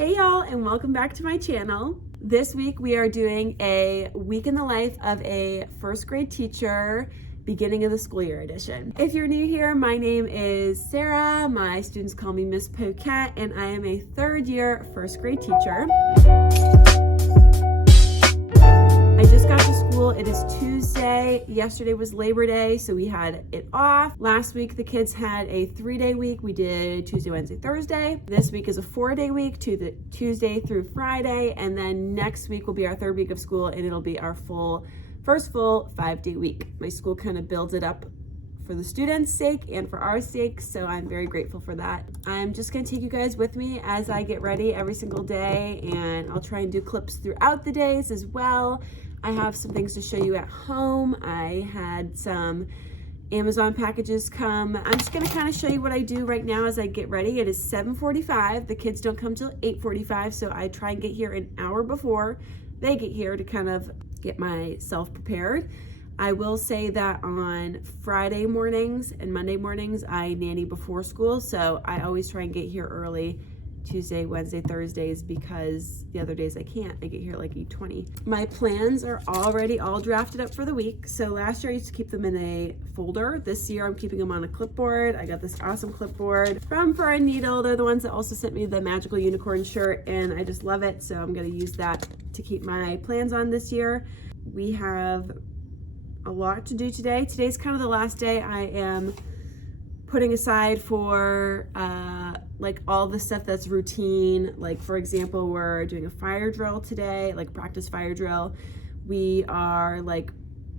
Hey y'all, and welcome back to my channel. This week we are doing a week in the life of a first grade teacher, beginning of the school year edition. If you're new here, my name is Sarah. My students call me Miss Poquette, and I am a third year first grade teacher. I just got to school. It is Tuesday. Yesterday was Labor Day, so we had it off. Last week, the kids had a 3-day week. We did Tuesday, Wednesday, Thursday. This week is a 4-day week, Tuesday through Friday. And then next week will be our third week of school, and it'll be our first full 5-day week. My school kind of builds it up for the students' sake and for our sake, so I'm very grateful for that. I'm just gonna take you guys with me as I get ready every single day, and I'll try and do clips throughout the days as well. I have some things to show you at home. I had some Amazon packages come. I'm just gonna kind of show you what I do right now as I get ready. It is 7:45. The kids don't come till 8:45, so I try and get here an hour before they get here to kind of get myself prepared. I will say that on Friday mornings and Monday mornings, I nanny before school, so I always try and get here early Tuesday, Wednesday, Thursdays, because the other days I can't. I get here at like 8:20. My plans are already all drafted up for the week. So last year I used to keep them in a folder. This year I'm keeping them on a clipboard. I got this awesome clipboard from Fur and Needle. They're the ones that also sent me the magical unicorn shirt, and I just love it. So I'm gonna use that to keep my plans on this year. We have a lot to do today. Today's kind of the last day I am putting aside for like all the stuff that's routine. Like for example, we're doing a fire drill today, like practice fire drill. We are like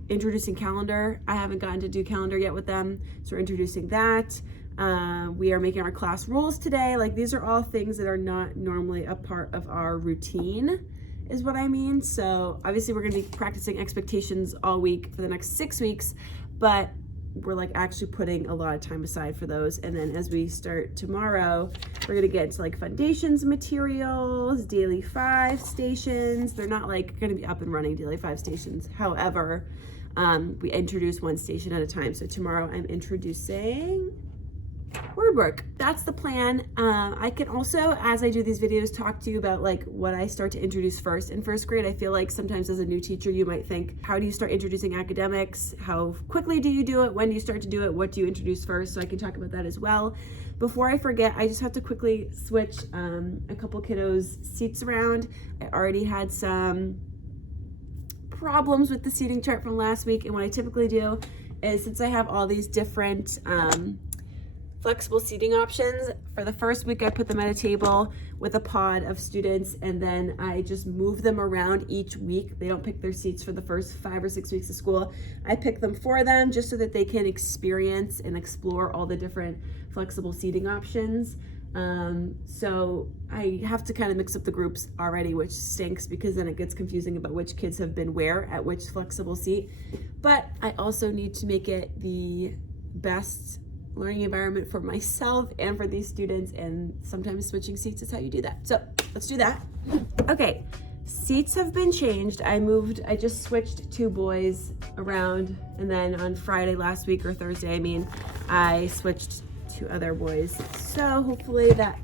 introducing calendar. I haven't gotten to do calendar yet with them, so we're introducing that. We are making our class rules today. Like these are all things that are not normally a part of our routine, is what I mean. So obviously we're gonna be practicing expectations all week for the next 6 weeks, but we're like actually putting a lot of time aside for those. And then as we start tomorrow, we're gonna get into like foundations materials, daily 5 stations. They're not like gonna be up and running daily 5 stations. However, we introduce 1 station at a time. So tomorrow I'm introducing word work. That's the plan. I can also, as I do these videos, talk to you about like what I start to introduce first in first grade. I feel like sometimes as a new teacher, you might think, how do you start introducing academics? How quickly do you do it? When do you start to do it? What do you introduce first? So I can talk about that as well. Before I forget, I just have to quickly switch a couple kiddos' seats around. I already had some problems with the seating chart from last week. And what I typically do is, since I have all these different flexible seating options, for the first week I put them at a table with a pod of students, and then I just move them around each week. They don't pick their seats for the first 5 or 6 weeks of school. I pick them for them just so that they can experience and explore all the different flexible seating options. So I have to kind of mix up the groups already, which stinks because then it gets confusing about which kids have been where at which flexible seat. But I also need to make it the best learning environment for myself and for these students, and sometimes switching seats is how you do that. So let's do that. Okay, seats have been changed. I just switched 2 boys around, and then on Friday last week, or Thursday, I mean, I switched 2 other boys. So hopefully that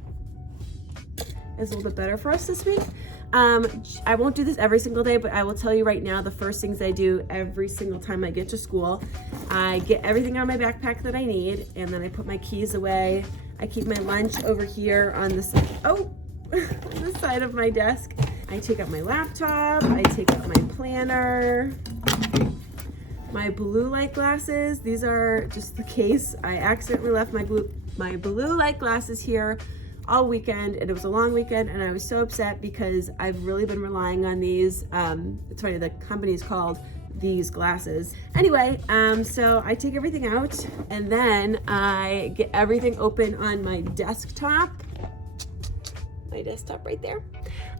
is a little bit better for us this week. I won't do this every single day, but I will tell you right now, the first things I do every single time I get to school, I get everything out of my backpack that I need, and then I put my keys away. I keep my lunch over here on the side, on the side of my desk. I take out my laptop, I take out my planner, my blue light glasses. These are just the case. I accidentally left my blue light glasses here all weekend, and it was a long weekend, and I was so upset because I've really been relying on these. It's funny, the company's called These Glasses. Anyway, so I take everything out, and then I get everything open on my desktop right there.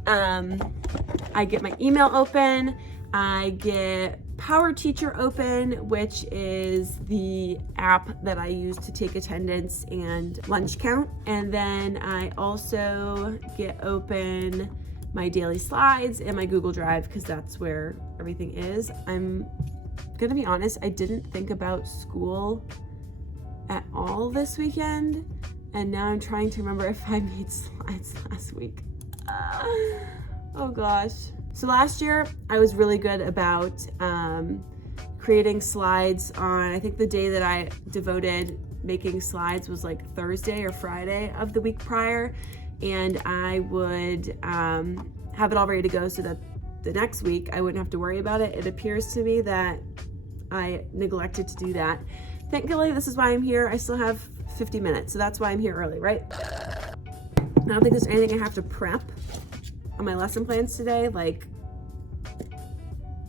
I get my email open. I get Power Teacher open, which is the app that I use to take attendance and lunch count. And then I also get open my daily slides and my Google Drive, because that's where everything is. I'm gonna be honest, I didn't think about school at all this weekend, and now I'm trying to remember if I made slides last week. Oh gosh. So last year I was really good about creating slides on, I think the day that I devoted making slides was like Thursday or Friday of the week prior, and I would have it all ready to go so that the next week I wouldn't have to worry about it. It appears to me that I neglected to do that. Thankfully, this is why I'm here. I still have 50 minutes, so that's why I'm here early, right? I don't think there's anything I have to prep on my lesson plans today, like,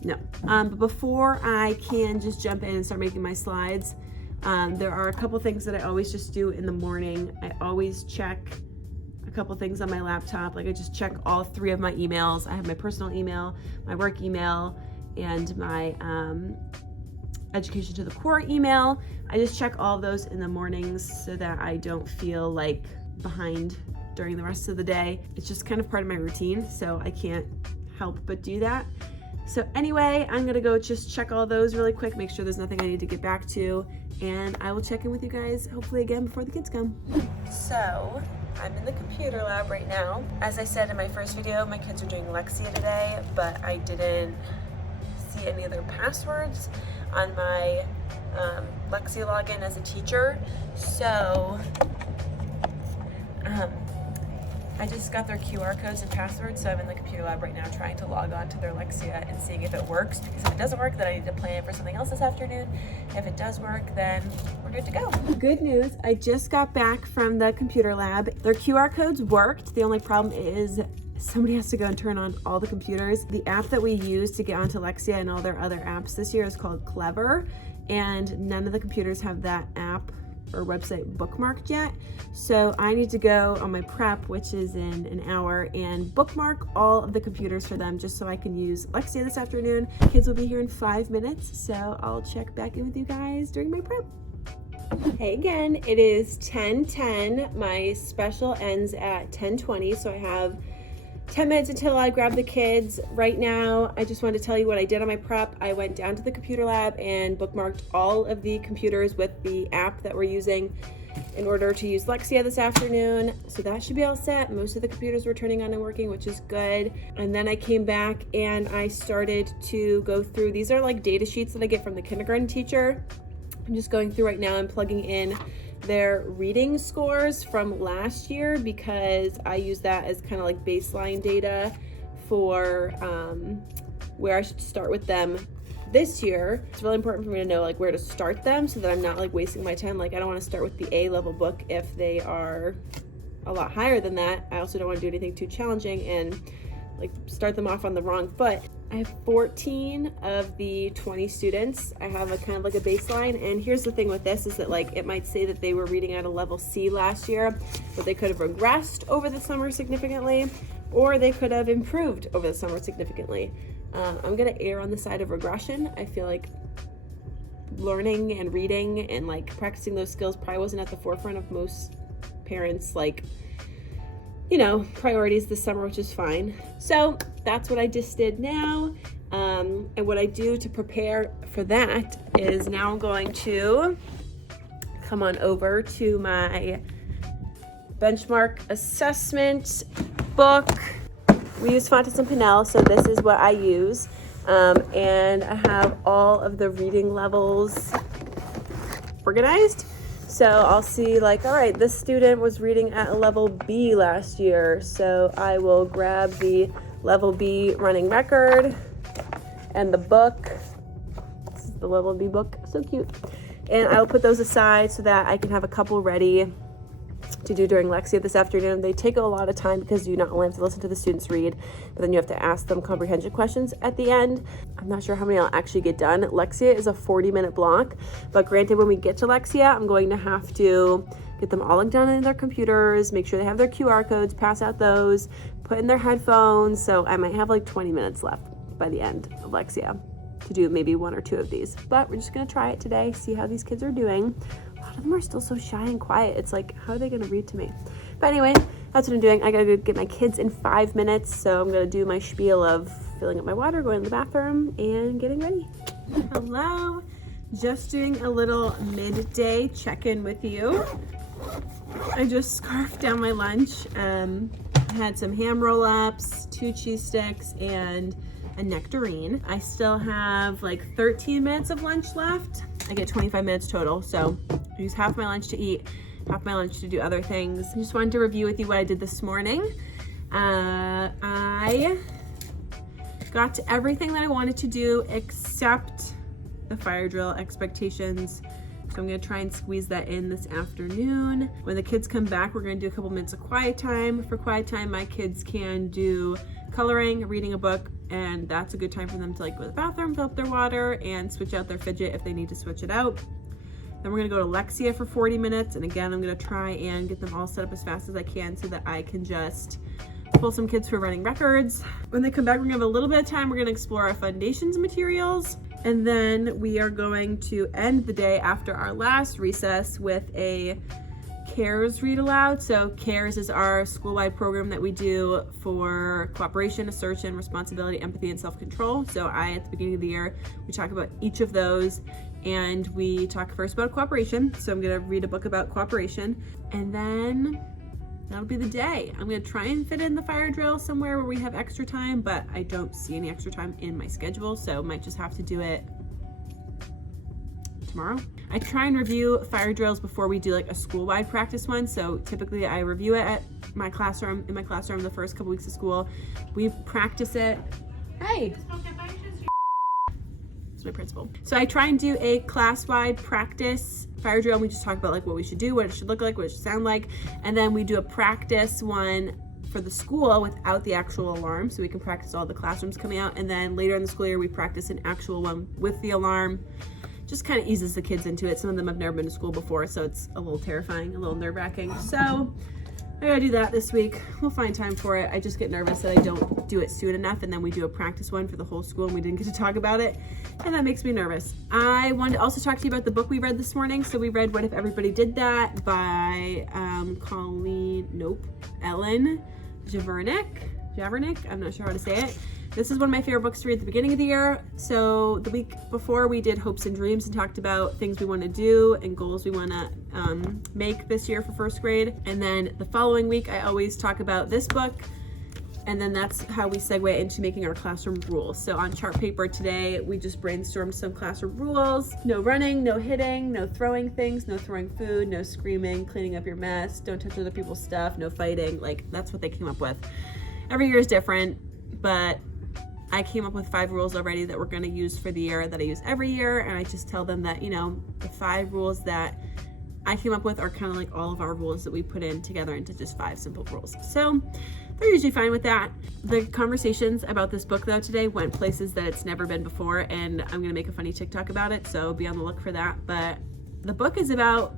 no. But before I can just jump in and start making my slides, there are a couple things that I always just do in the morning. I always check a couple things on my laptop. Like I just check all 3 of my emails. I have my personal email, my work email, and my education to the core email. I just check all of those in the mornings so that I don't feel like behind during the rest of the day. It's just kind of part of my routine, so I can't help but do that. So anyway, I'm gonna go just check all those really quick, make sure there's nothing I need to get back to, and I will check in with you guys hopefully again before the kids come. So I'm in the computer lab right now. As I said in my first video, my kids are doing Lexia today, but I didn't see any of their passwords on my Lexia login as a teacher. So I just got their QR codes and passwords, so I'm in the computer lab right now trying to log on to their Lexia and seeing if it works, because if it doesn't work, then I need to plan for something else this afternoon. If it does work, then we're good to go. Good news, I just got back from the computer lab. Their QR codes worked. The only problem is somebody has to go and turn on all the computers. The app that we use to get onto Lexia and all their other apps this year is called Clever, and none of the computers have that app or website bookmarked yet. So I need to go on my prep, which is in an hour, and bookmark all of the computers for them just so I can use Lexia this afternoon. Kids will be here in 5 minutes, so I'll check back in with you guys during my prep. Hey again, it is 10:10. My special ends at 10:20, so I have 10 minutes until I grab the kids. Right now, I just wanted to tell you what I did on my prep. I went down to the computer lab and bookmarked all of the computers with the app that we're using in order to use Lexia this afternoon. So that should be all set. Most of the computers were turning on and working, which is good. And then I came back and I started to go through, these are like data sheets that I get from the kindergarten teacher. I'm just going through right now and plugging in their reading scores from last year, because I use that as kind of like baseline data for where I should start with them this year. It's really important for me to know like where to start them so that I'm not like wasting my time. Like I don't want to start with the A level book if they are a lot higher than that. I also don't want to do anything too challenging and like start them off on the wrong foot. I have 14 of the 20 students. I have a kind of like a baseline, and here's the thing with this is that like it might say that they were reading at a level C last year, but they could have regressed over the summer significantly, or they could have improved over the summer significantly. I'm gonna err on the side of regression. I feel like learning and reading and like practicing those skills probably wasn't at the forefront of most parents, like, you know, priorities this summer, which is fine. So that's what I just did now. And what I do to prepare for that is now I'm going to come on over to my benchmark assessment book. We use Fontes and Pinnell, so this is what I use. And I have all of the reading levels organized. So I'll see like, all right, this student was reading at a level B last year. So I will grab the level B running record and the book. This is the level B book, so cute. And I'll put those aside so that I can have a couple ready to do during Lexia this afternoon. They take a lot of time because you not only have to listen to the students read, but then you have to ask them comprehension questions at the end. I'm not sure how many I'll actually get done. Lexia is a 40-minute block, but granted, when we get to Lexia, I'm going to have to get them all logged on in their computers, make sure they have their QR codes, pass out those, put in their headphones. So I might have like 20 minutes left by the end of Lexia to do maybe 1 or 2 of these, but we're just gonna try it today, see how these kids are doing. A lot of them are still so shy and quiet. It's like, how are they gonna read to me? But anyway, that's what I'm doing. I gotta go get my kids in 5 minutes, so I'm gonna do my spiel of filling up my water, going to the bathroom, and getting ready. Hello, just doing a little midday check-in with you. I just scarfed down my lunch. Had some ham roll-ups, 2 cheese sticks, and a nectarine. I still have like 13 minutes of lunch left. I get 25 minutes total, so I use half my lunch to eat, half my lunch to do other things. I just wanted to review with you what I did this morning. I got to everything that I wanted to do except the fire drill expectations. So I'm gonna try and squeeze that in this afternoon. When the kids come back, we're gonna do a couple minutes of quiet time. For quiet time, my kids can do coloring, reading a book, and that's a good time for them to like go to the bathroom, fill up their water, and switch out their fidget if they need to switch it out. Then we're gonna go to Lexia for 40 minutes. And again, I'm gonna try and get them all set up as fast as I can so that I can just pull some kids who are running records. When they come back, we're gonna have a little bit of time. We're gonna explore our foundations materials. And then we are going to end the day after our last recess with a CARES read aloud. So CARES is our school-wide program that we do for cooperation, assertion, responsibility, empathy, and self-control. So at the beginning of the year, we talk about each of those, and we talk first about cooperation. So I'm gonna read a book about cooperation, and then that'll be the day. I'm gonna try and fit in the fire drill somewhere where we have extra time, but I don't see any extra time in my schedule, so might just have to do it tomorrow. I try and review fire drills before we do like a school-wide practice one. So typically I review it at my classroom, in my classroom the first couple weeks of school. We practice it. Hey. It's my principal. So I try and do a class-wide practice fire drill, and we just talk about like what we should do, what it should look like, what it should sound like, and then we do a practice one for the school without the actual alarm, so we can practice all the classrooms coming out, and then later in the school year we practice an actual one with the alarm. Just kind of eases the kids into it. Some of them have never been to school before, so it's a little terrifying, a little nerve-wracking. So I gotta do that this week. We'll find time for it. I just get nervous that I don't do it soon enough, and then we do a practice one for the whole school and we didn't get to talk about it, and that makes me nervous. I wanted to also talk to you about the book we read this morning. So we read What If Everybody Did That by Ellen Javernick. I'm not sure how to say it. This is one of my favorite books to read at the beginning of the year. So the week before we did hopes and dreams and talked about things we want to do and goals we want to make this year for first grade. And then the following week, I always talk about this book. And then that's how we segue into making our classroom rules. So on chart paper today, we just brainstormed some classroom rules. No running, no hitting, no throwing things, no throwing food, no screaming, cleaning up your mess, don't touch other people's stuff, no fighting. Like, that's what they came up with. Every year is different, but I came up with 5 rules already that we're gonna use for the year that I use every year. And I just tell them that, you know, the 5 rules that I came up with are kind of like all of our rules that we put in together into just 5 simple rules. So they're usually fine with that. The conversations about this book though today went places that it's never been before, and I'm gonna make a funny TikTok about it, so be on the look for that. But the book is about,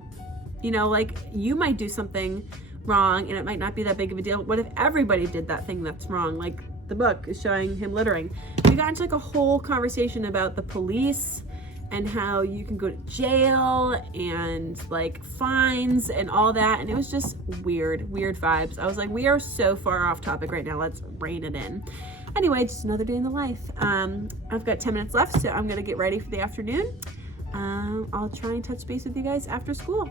you know, like, you might do something wrong and it might not be that big of a deal. What if everybody did that thing that's wrong? Like the book is showing him littering. We got into like a whole conversation about the police and how you can go to jail and like fines and all that, and it was just weird vibes. I was like, we are so far off topic right now, let's rein it in. Anyway, just another day in the life. I've got 10 minutes left, so I'm gonna get ready for the afternoon. I'll try and touch base with you guys after school.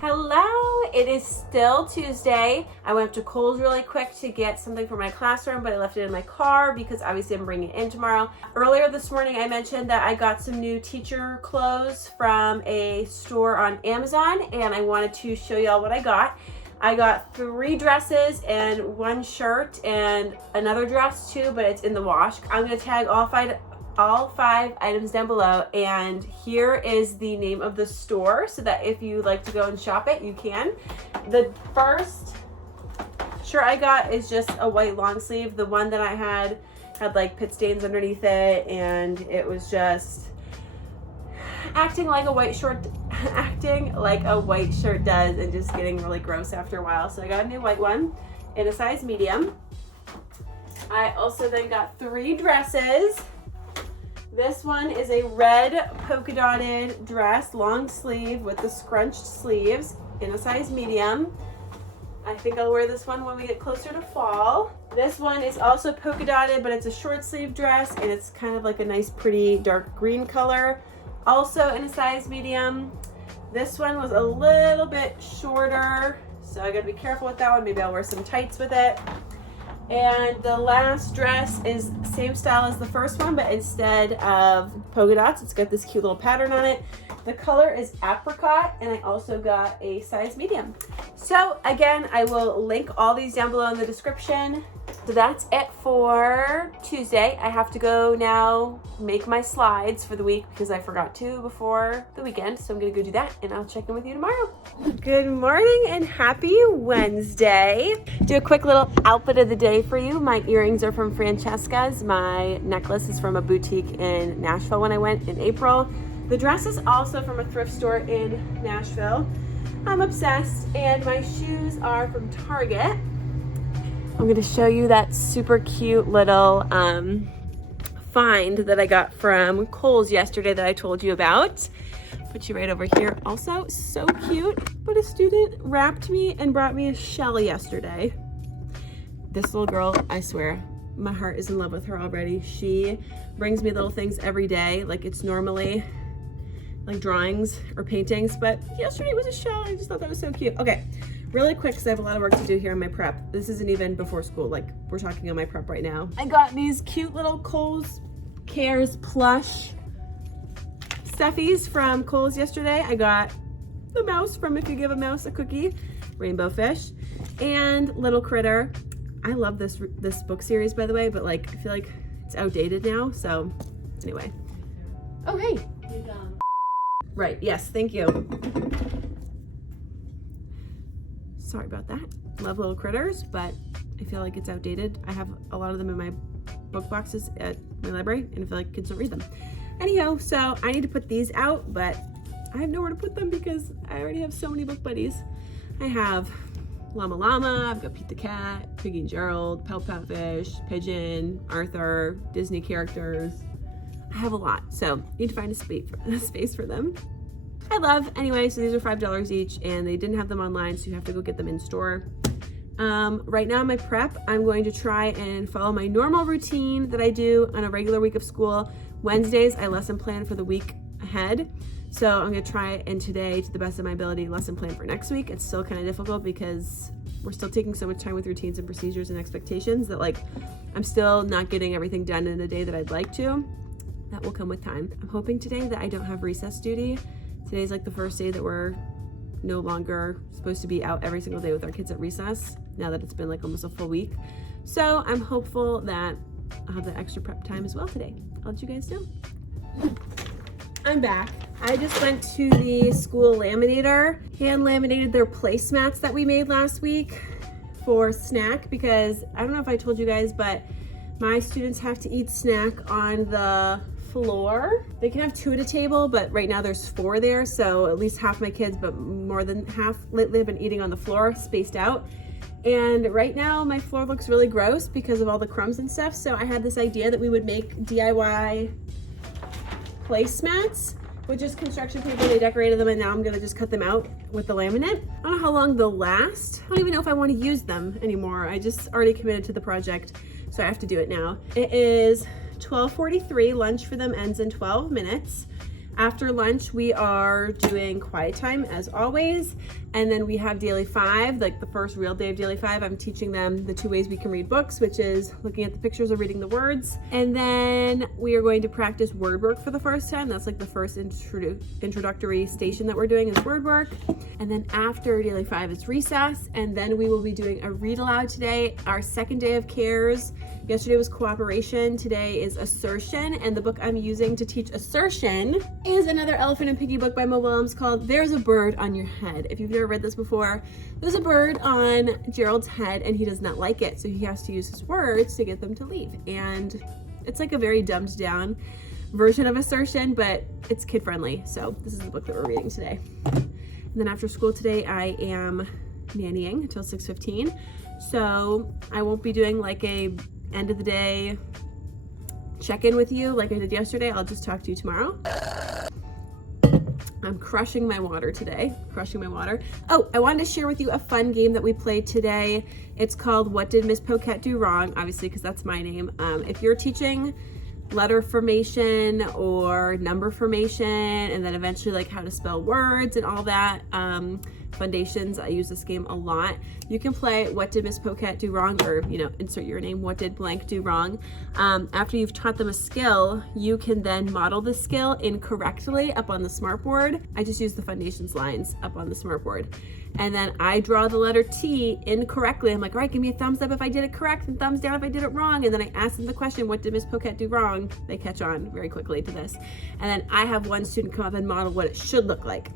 Hello, it is still Tuesday. I went to Kohl's really quick to get something for my classroom, but I left it in my car because obviously I'm bringing it in tomorrow. Earlier this morning, I mentioned that I got some new teacher clothes from a store on Amazon, and I wanted to show y'all what I got. I got 3 dresses and 1 shirt and another dress too, but it's in the wash. I'm gonna tag all 5 items down below, and here is the name of the store so that if you like to go and shop it, you can. The first shirt I got is just a white long sleeve. The one that I had like pit stains underneath it, and it was just acting like a white shirt does, and just getting really gross after a while. So I got a new white one in a size medium. I also then got 3 dresses. This one is a red polka dotted dress, long sleeve with the scrunched sleeves in a size medium. I think I'll wear this one when we get closer to fall. This one is also polka dotted, but it's a short sleeve dress, and it's kind of like a nice pretty dark green color, also in a size medium. This one was a little bit shorter, so So I gotta be careful with that one. Maybe I'll wear some tights with it. And the last dress is same style as the first one, but instead of polka dots, it's got this cute little pattern on it. The color is apricot, and I also got a size medium. So again, I will link all these down below in the description. So that's it for Tuesday. I have to go now make my slides for the week because I forgot to before the weekend. So I'm gonna go do that, and I'll check in with you tomorrow. Good morning and happy Wednesday. Do a quick little outfit of the day for you. My earrings are from Francesca's. My necklace is from a boutique in Nashville when I went in April. The dress is also from a thrift store in Nashville. I'm obsessed. And my shoes are from Target. I'm going to show you that super cute little find that I got from Kohl's yesterday that I told you about. Put you right over here. Also, so cute. But a student wrapped me and brought me a shell yesterday. This little girl, I swear, my heart is in love with her already. She brings me little things every day, like it's normally like drawings or paintings, but yesterday it was a shell. I just thought that was so cute. Okay, really quick, because I have a lot of work to do here in my prep. This isn't even before school, like we're talking on my prep right now. I got these cute little Kohl's Cares plush stuffies from Kohl's yesterday. I got the mouse from If You Give a Mouse a Cookie, rainbow fish, and little critter. I love this book series, by the way, but like I feel like it's outdated now, so anyway. Oh, hey. Right, yes, thank you. Sorry about that. Love little critters, but I feel like it's outdated. I have a lot of them in my book boxes at my library, and I feel like kids don't read them. Anyhow, so I need to put these out, but I have nowhere to put them because I already have so many book buddies. I have Llama Llama, I've got Pete the Cat, Piggy and Gerald, Pout Pout Fish, Pigeon, Arthur, Disney characters. I have a lot, so need to find a space for them. I love, anyway, so these are $5 each, and they didn't have them online, so you have to go get them in store. Right now in my prep, I'm going to try and follow my normal routine that I do on a regular week of school. Wednesdays, I lesson plan for the week ahead. So I'm gonna try and today, to the best of my ability, lesson plan for next week. It's still kind of difficult because we're still taking so much time with routines and procedures and expectations that like, I'm still not getting everything done in a day that I'd like to. That will come with time. I'm hoping today that I don't have recess duty. Today's like the first day that we're no longer supposed to be out every single day with our kids at recess, now that it's been like almost a full week. So I'm hopeful that I'll have that extra prep time as well today. I'll let you guys know. I'm back. I just went to the school laminator, hand laminated their placemats that we made last week for snack, because I don't know if I told you guys, but my students have to eat snack on the floor. They can have 2 at a table, but right now there's 4 there, so at least half my kids, but more than half lately have been eating on the floor, spaced out. And right now my floor looks really gross because of all the crumbs and stuff, so I had this idea that we would make DIY placemats with just construction paper. They decorated them, and now I'm gonna just cut them out with the laminate. I don't know how long they'll last. I don't even know if I want to use them anymore. I just already committed to the project, so I have to do it now. It is 12:43. Lunch for them ends in 12 minutes. After lunch, we are doing quiet time as always. And then we have Daily 5, like the first real day of Daily 5. I'm teaching them the 2 ways we can read books, which is looking at the pictures or reading the words. And then we are going to practice word work for the first time. That's like the first introductory station that we're doing is word work. And then after Daily 5 is recess. And then we will be doing a read aloud today, our second day of CARES. Yesterday was cooperation, today is assertion, and the book I'm using to teach assertion is another Elephant and Piggy book by Mo Willems called There's a Bird on Your Head. If you've never read this before, there's a bird on Gerald's head and he does not like it, so he has to use his words to get them to leave. And it's like a very dumbed down version of assertion, but it's kid friendly, so this is the book that we're reading today. And then after school today, I am nannying until 6:15, so I won't be doing like a end of the day check-in with you like I did yesterday. I'll just talk to you tomorrow. I'm crushing my water today, crushing my water. Oh, I wanted to share with you a fun game that we played today. It's called What Did Miss Poquette Do Wrong? Obviously, because that's my name. If you're teaching letter formation or number formation, and then eventually like how to spell words and all that, foundations. I use this game a lot. You can play What Did Miss Poquette Do Wrong, or, you know, insert your name, what did blank do wrong. After you've taught them a skill, you can then model the skill incorrectly up on the smartboard. I just use the foundations lines up on the smartboard. And then I draw the letter T incorrectly. I'm like, all right, give me a thumbs up if I did it correct and thumbs down if I did it wrong. And then I ask them the question, what did Miss Poquette do wrong? They catch on very quickly to this. And then I have one student come up and model what it should look like.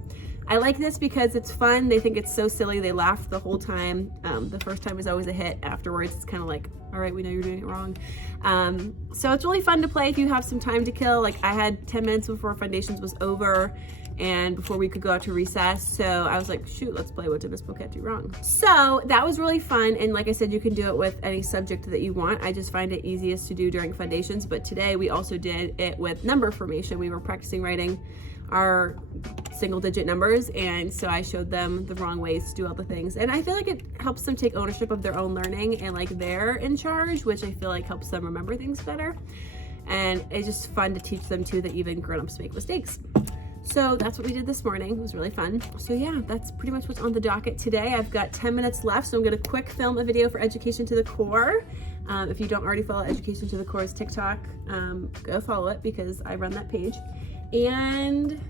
I like this because it's fun. They think it's so silly. They laugh the whole time. The first time is always a hit. Afterwards, it's kind of like, all right, we know you're doing it wrong. So it's really fun to play if you have some time to kill. Like I had 10 minutes before foundations was over and before we could go out to recess. So I was like, shoot, let's play What Did Miss Poquette Do Wrong? So that was really fun. And like I said, you can do it with any subject that you want. I just find it easiest to do during foundations. But today we also did it with number formation. We were practicing writing our single digit numbers, and so I showed them the wrong ways to do all the things, and I feel like it helps them take ownership of their own learning, and like they're in charge, which I feel like helps them remember things better. And it's just fun to teach them too that even grown-ups make mistakes. So that's what we did this morning. It was really fun. So yeah, that's pretty much what's on the docket today. I've got 10 minutes left, so I'm gonna quick film a video for Education to the Core. If you don't already follow Education to the Core's TikTok, go follow it because I run that page. And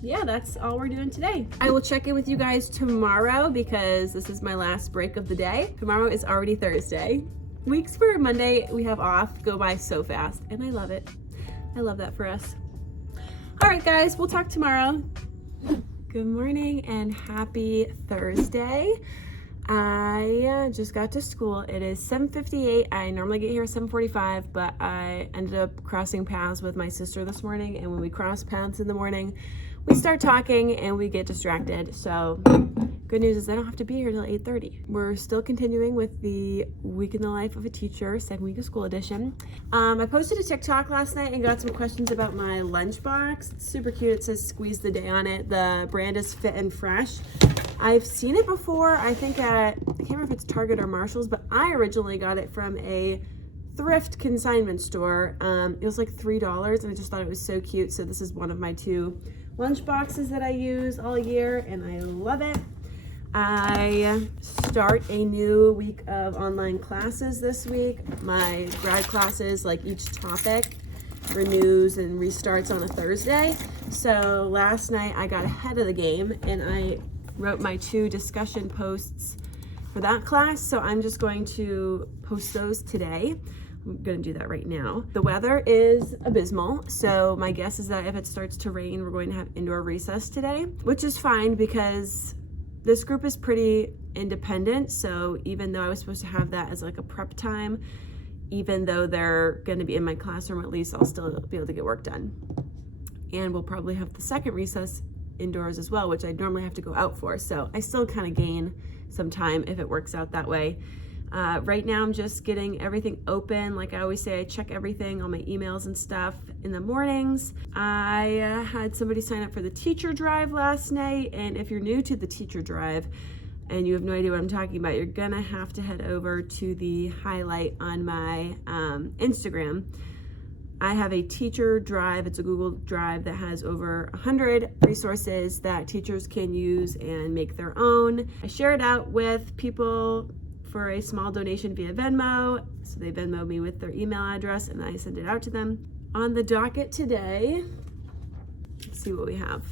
yeah, that's all we're doing today. I will check in with you guys tomorrow because this is my last break of the day. Tomorrow is already Thursday. Weeks for Monday we have off go by so fast, and I love it. I love that for us. All right, guys, we'll talk tomorrow. Good morning and happy Thursday. I just got to school. It is 7:58. I normally get here at 7:45, but I ended up crossing paths with my sister this morning, and when we cross paths in the morning, we start talking and we get distracted. So good news is I don't have to be here till 8:30. We're still continuing with the Week in the Life of a Teacher, second week of school edition. I posted a TikTok last night and got some questions about my lunchbox. It's super cute. It says Squeeze the Day on it. The brand is Fit and Fresh. I've seen it before, I think at, I can't remember if it's Target or Marshall's, but I originally got it from a thrift consignment store. It was like $3 and I just thought it was so cute. So this is one of my 2 lunch boxes that I use all year and I love it. I start a new week of online classes this week. My grad classes, like each topic renews and restarts on a Thursday. So last night I got ahead of the game and I wrote my 2 discussion posts for that class. So I'm just going to post those today. I'm gonna do that right now. The weather is abysmal, so my guess is that if it starts to rain, we're going to have indoor recess today, which is fine because this group is pretty independent. So even though I was supposed to have that as like a prep time, even though they're gonna be in my classroom, at least I'll still be able to get work done. And we'll probably have the second recess indoors as well, which I normally have to go out for. So I still kind of gain some time if it works out that way. Right now I'm just getting everything open. Like I always say, I check everything, all my emails and stuff in the mornings. I had somebody sign up for the teacher drive last night. And if you're new to the teacher drive and you have no idea what I'm talking about, you're gonna have to head over to the highlight on my Instagram. I have a teacher drive. It's a Google Drive that has over 100 resources that teachers can use and make their own. I share it out with people for a small donation via Venmo. So they Venmo me with their email address and I send it out to them. On the docket today, let's see what we have.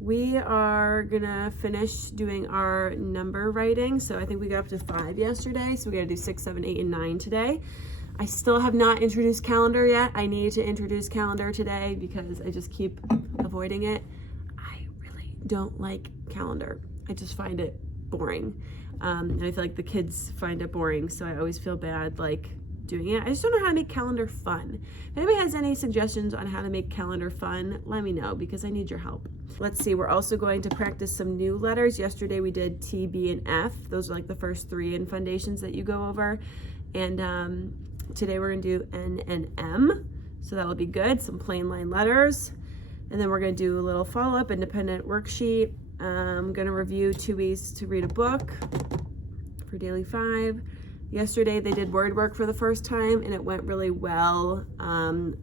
We are gonna finish doing our number writing. So I think we got up to 5 yesterday. So we gotta do 6, 7, 8, and 9 today. I still have not introduced calendar yet. I need to introduce calendar today because I just keep avoiding it. I really don't like calendar. I just find it boring. And I feel like the kids find it boring, so I always feel bad like doing it. I just don't know how to make calendar fun. If anybody has any suggestions on how to make calendar fun, let me know because I need your help. Let's see, we're also going to practice some new letters. Yesterday we did T, B, and F. Those are like the first 3 in foundations that you go over. And today we're gonna do N and M. So that'll be good, some plain line letters. And then we're gonna do a little follow-up independent worksheet. I'm gonna review 2 ways to read a book for daily 5. Yesterday they did word work for the first time and it went really well.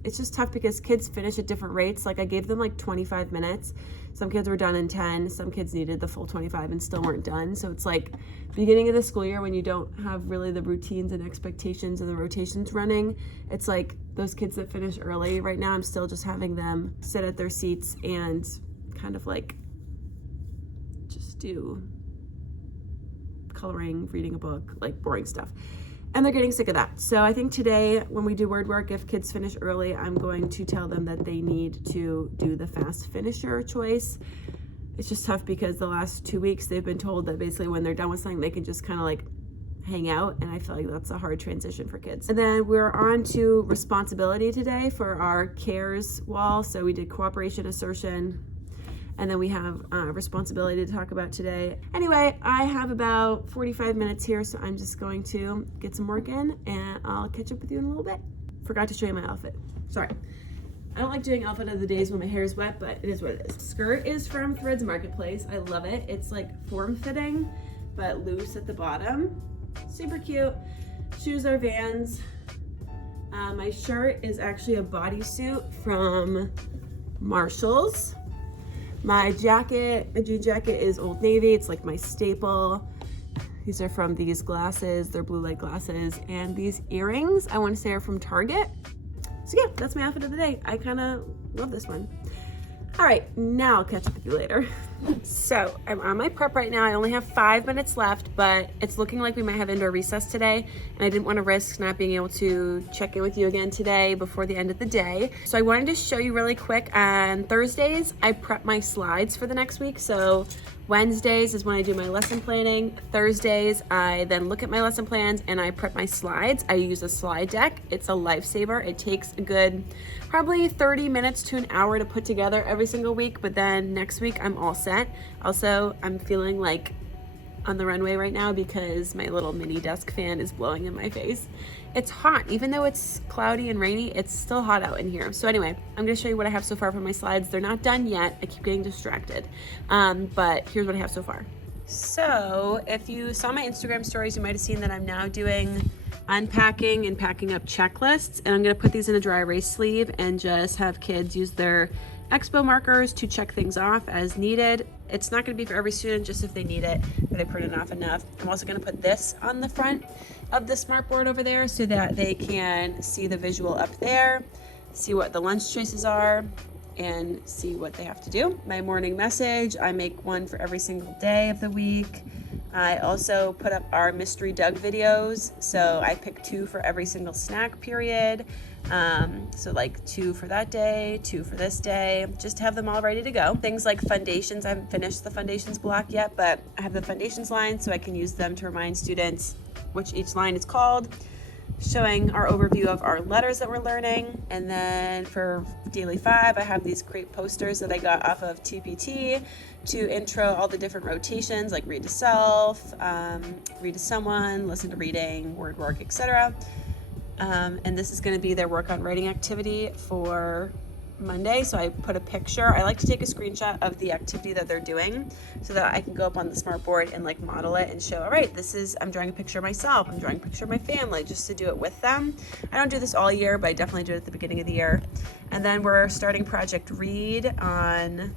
It's just tough because kids finish at different rates. Like I gave them like 25 minutes. Some kids were done in 10. Some kids needed the full 25 and still weren't done. So it's like beginning of the school year when you don't have really the routines and expectations and the rotations running. It's like those kids that finish early right now, I'm still just having them sit at their seats and kind of like just do coloring, reading a book, like boring stuff. And they're getting sick of that. So I think today when we do word work, if kids finish early, I'm going to tell them that they need to do the fast finisher choice. It's just tough because the last 2 weeks they've been told that basically when they're done with something, they can just kind of like hang out. And I feel like that's a hard transition for kids. And then we're on to responsibility today for our cares wall. So we did cooperation, assertion, and then we have responsibility to talk about today. Anyway, I have about 45 minutes here, so I'm just going to get some work in and I'll catch up with you in a little bit. Forgot to show you my outfit. Sorry. I don't like doing outfit of the days when my hair is wet, but it is what it is. Skirt is from Threads Marketplace. I love it. It's like form-fitting, but loose at the bottom. Super cute. Shoes are Vans. My shirt is actually a bodysuit from Marshall's. My jacket, a jean jacket, is Old Navy. It's like my staple. These are from these glasses. They're blue light glasses. And these earrings, I want to say, are from Target. So yeah, that's my outfit of the day. I kind of love this one. All right, now I'll catch up with you later. So I'm on my prep right now. I only have 5 minutes left, but it's looking like we might have indoor recess today. And I didn't want to risk not being able to check in with you again today before the end of the day. So I wanted to show you really quick. On Thursdays, I prep my slides for the next week. So Wednesdays is when I do my lesson planning. Thursdays, I then look at my lesson plans and I prep my slides. I use a slide deck. It's a lifesaver. It takes a good probably 30 minutes to an hour to put together every single week, but then next week I'm all set. Also, I'm feeling like on the runway right now because my little mini desk fan is blowing in my face. It's hot. Even though it's cloudy and rainy, it's still hot out in here. So anyway, I'm gonna show you what I have so far for my slides. They're not done yet. I keep getting distracted, but here's what I have so far. So if you saw my Instagram stories, you might have seen that I'm now doing unpacking and packing up checklists, and I'm gonna put these in a dry erase sleeve and just have kids use their expo markers to check things off as needed. It's not gonna be for every student, just if they need it, that I print it off enough. I'm also gonna put this on the front of the smart board over there so that they can see the visual up there, see what the lunch choices are, and see what they have to do. My morning message, I make one for every single day of the week. I also put up our Mystery Doug videos. So I pick 2 for every single snack period. So like 2 for that day, 2 for this day, just to have them all ready to go. Things like foundations, I haven't finished the foundations block yet, but I have the foundations line so I can use them to remind students which each line is called, showing our overview of our letters that we're learning. And then for Daily 5, I have these great posters that I got off of TPT to intro all the different rotations, like read to self, read to someone, listen to reading, word work, etc. And this is going to be their work on writing activity for Monday. So I put a picture. I like to take a screenshot of the activity that they're doing so that I can go up on the smart board and like model it and show, all right, I'm drawing a picture of myself, I'm drawing a picture of my family, just to do it with them. I don't do this all year, but I definitely do it at the beginning of the year. And then we're starting Project Read on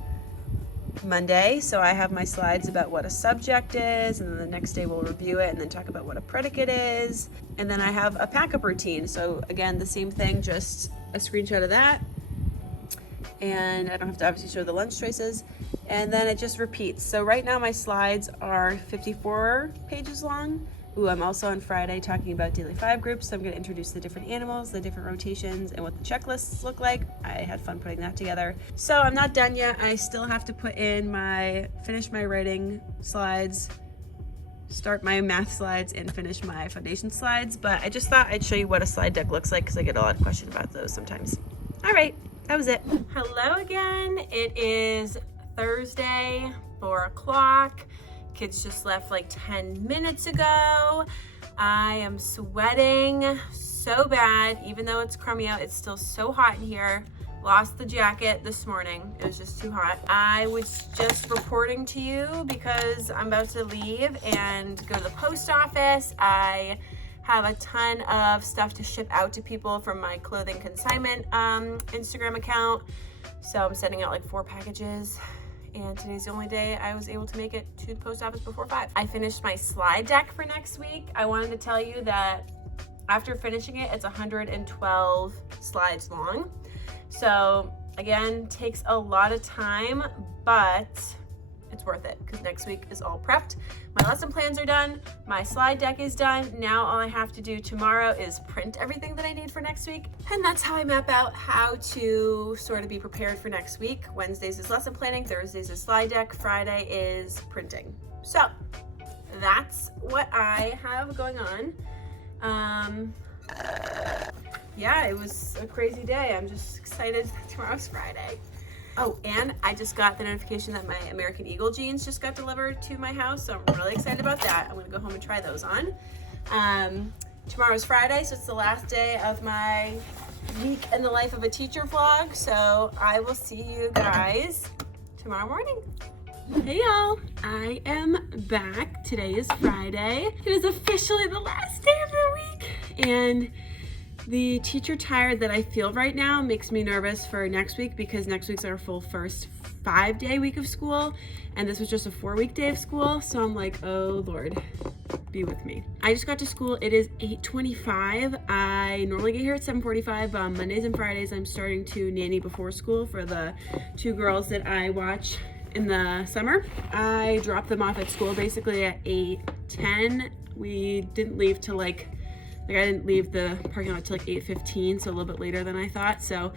Monday. So I have my slides about what a subject is, and then the next day we'll review it and then talk about what a predicate is. And then I have a pack-up routine. So again, the same thing, just a screenshot of that. And I don't have to obviously show the lunch choices. And then it just repeats. So right now my slides are 54 pages long. Ooh, I'm also on Friday talking about Daily 5 groups. So I'm going to introduce the different animals, the different rotations, and what the checklists look like. I had fun putting that together. So I'm not done yet. I still have to finish my writing slides, start my math slides, and finish my foundation slides. But I just thought I'd show you what a slide deck looks like because I get a lot of questions about those sometimes. All right. That was it. Hello again. It is Thursday, 4 o'clock. Kids just left like 10 minutes ago. I am sweating so bad. Even though it's crummy out, it's still so hot in here. Lost the jacket this morning. It was just too hot. I was just reporting to you because I'm about to leave and go to the post office. I have a ton of stuff to ship out to people from my clothing consignment Instagram account. So I'm sending out like 4 packages. And today's the only day I was able to make it to the post office before 5. I finished my slide deck for next week. I wanted to tell you that after finishing it, it's 112 slides long. So again, takes a lot of time, but it's worth it because next week is all prepped. My lesson plans are done. My slide deck is done. Now all I have to do tomorrow is print everything that I need for next week. And that's how I map out how to sort of be prepared for next week. Wednesdays is lesson planning, Thursdays is slide deck, Friday is printing. So that's what I have going on. Yeah, it was a crazy day. I'm just excited that tomorrow's Friday. Oh, and I just got the notification that my American Eagle jeans just got delivered to my house, so I'm really excited about that. I'm gonna go home and try those on. Tomorrow's Friday, so it's the last day of my week in the life of a teacher vlog, so I will see you guys tomorrow morning. Hey y'all, I am back. Today is Friday. It is officially the last day of the week, and the teacher tired that I feel right now makes me nervous for next week because next week's our full first 5-day week of school, and this was just a 4-week day of school, so I'm like, oh Lord, be with me. I just got to school. It is 8:25. I normally get here at 7:45, but on Mondays and Fridays I'm starting to nanny before school for the 2 girls that I watch in the summer. I dropped them off at school basically at 8:10. We didn't leave till I didn't leave the parking lot till like 8:15, so a little bit later than I thought. So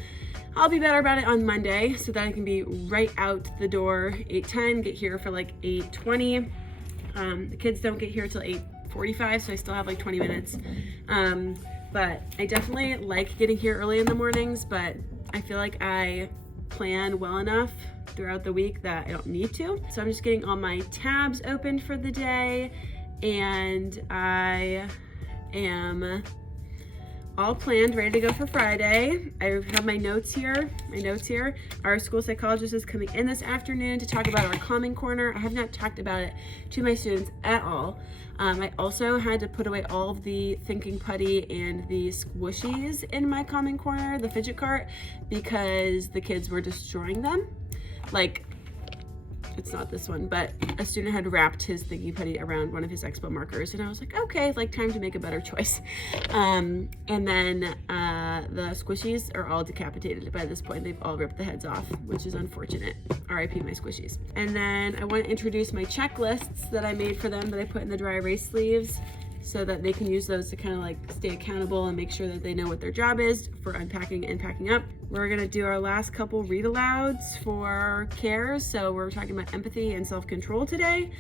I'll be better about it on Monday so that I can be right out the door 8:10, get here for like 8:20. The kids don't get here till 8:45, so I still have like 20 minutes. But I definitely like getting here early in the mornings, but I feel like I plan well enough throughout the week that I don't need to. So I'm just getting all my tabs opened for the day, and I am all planned, ready to go for Friday. I have my notes here. Our school psychologist is coming in this afternoon to talk about our calming corner. I have not talked about it to my students at all. I also had to put away all of the thinking putty and the squishies in my calming corner, the fidget cart, because the kids were destroying them. Like, it's not this one, but a student had wrapped his thingy putty around one of his expo markers, and I was like, okay, like time to make a better choice. And then the squishies are all decapitated by this point. They've all ripped the heads off, which is unfortunate. RIP my squishies. And then I want to introduce my checklists that I made for them that I put in the dry erase sleeves, so that they can use those to kind of like stay accountable and make sure that they know what their job is for unpacking and packing up. We're gonna do our last couple read alouds for cares. So we're talking about empathy and self-control today.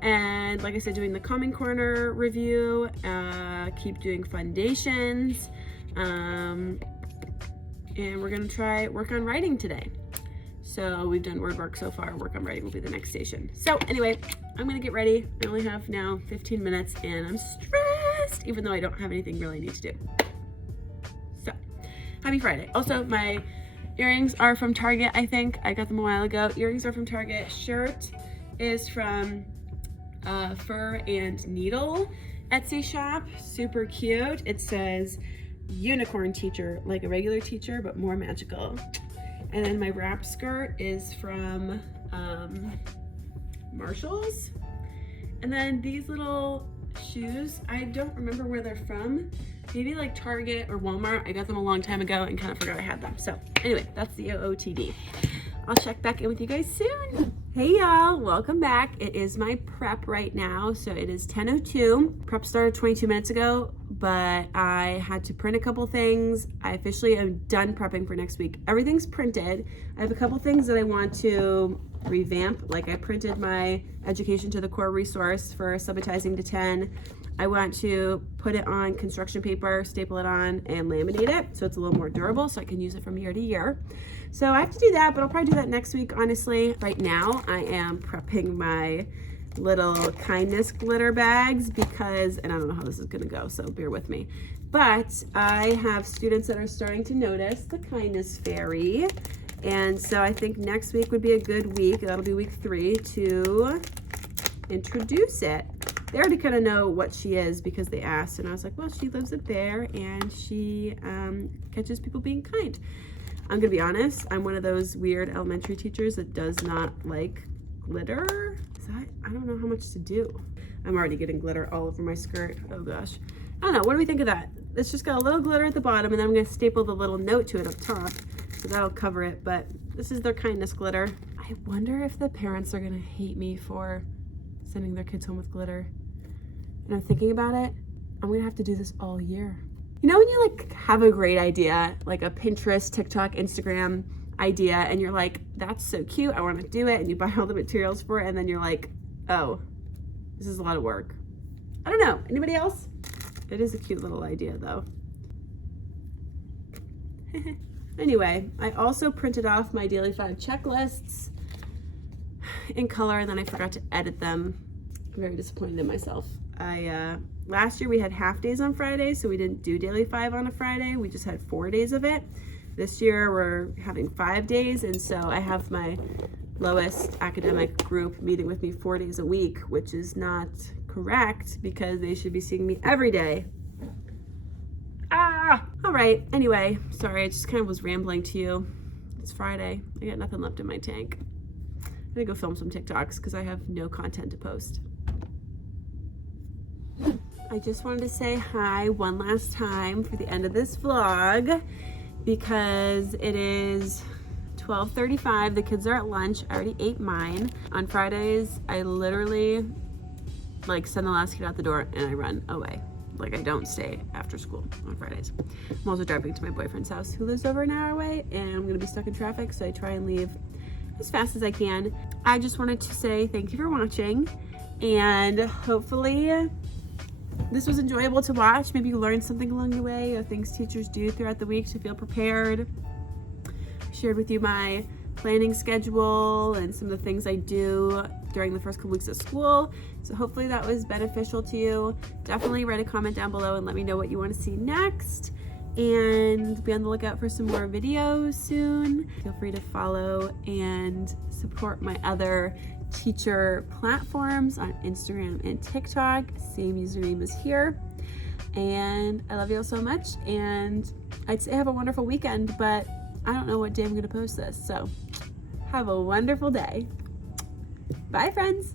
And like I said, doing the calming corner review, keep doing foundations. And we're gonna work on writing today. So we've done word work so far. Work on writing will be the next station. So anyway, I'm gonna get ready. I only have now 15 minutes and I'm stressed, even though I don't have anything really I need to do. So, happy Friday. Also, my earrings are from Target, I think. I got them a while ago. Earrings are from Target. Shirt is from Fur and Needle Etsy shop. Super cute. It says unicorn teacher, like a regular teacher, but more magical. And then my wrap skirt is from Marshall's. And then these little shoes, I don't remember where they're from. Maybe like Target or Walmart. I got them a long time ago and kind of forgot I had them. So anyway, that's the OOTD. I'll check back in with you guys soon. Hey y'all, welcome back. It is my prep right now. So it is 10:02. Prep started 22 minutes ago, but I had to print a couple things. I officially am done prepping for next week. Everything's printed. I have a couple things that I want to revamp. Like I printed my Education to the Core resource for Subitizing to 10. I want to put it on construction paper, staple it on, and laminate it so it's a little more durable so I can use it from year to year. So I have to do that, but I'll probably do that next week, honestly. Right now, I am prepping my little kindness glitter bags because, and I don't know how this is gonna go, so bear with me. But I have students that are starting to notice the kindness fairy. And so I think next week would be a good week, that'll be week 3, to introduce it. They already kind of know what she is because they asked, and I was like, well, she lives up there and she catches people being kind. I'm gonna be honest, I'm one of those weird elementary teachers that does not like glitter. I don't know how much to do. I'm already getting glitter all over my skirt. Oh gosh. I don't know, what do we think of that? It's just got a little glitter at the bottom, and then I'm gonna staple the little note to it up top, so that'll cover it, but this is their kindness glitter. I wonder if the parents are gonna hate me for sending their kids home with glitter. And I'm thinking about it, I'm gonna have to do this all year. You know when you like have a great idea, like a Pinterest, TikTok, Instagram idea, and you're like, that's so cute, I wanna do it, and you buy all the materials for it, and then you're like, oh, this is a lot of work. I don't know, anybody else? It is a cute little idea though. Anyway, I also printed off my Daily 5 checklists in color, and then I forgot to edit them. I'm very disappointed in myself. Last year we had half days on Friday, so we didn't do Daily 5 on a Friday. We just had 4 days of it. This year we're having 5 days, and so I have my lowest academic group meeting with me 4 days a week, which is not correct because they should be seeing me every day. All right, anyway, sorry, I just kind of was rambling to you. It's Friday, I got nothing left in my tank. I'm gonna go film some TikToks because I have no content to post. I just wanted to say hi one last time for the end of this vlog because it is 12:35. The kids are at lunch. I already ate mine. On Fridays, I literally like send the last kid out the door and I run away. Like I don't stay after school on Fridays. I'm also driving to my boyfriend's house who lives over an hour away, and I'm gonna be stuck in traffic, so I try and leave as fast as I can. I just wanted to say thank you for watching, and hopefully this was enjoyable to watch. Maybe you learned something along the way of things teachers do throughout the week to feel prepared. I shared with you my planning schedule and some of the things I do during the first couple weeks of school. So hopefully that was beneficial to you. Definitely write a comment down below and let me know what you want to see next. And be on the lookout for some more videos soon. Feel free to follow and support my other teacher platforms on Instagram and TikTok. Same username as here. And I love you all so much. And I'd say have a wonderful weekend, but I don't know what day I'm going to post this. So have a wonderful day. Bye, friends.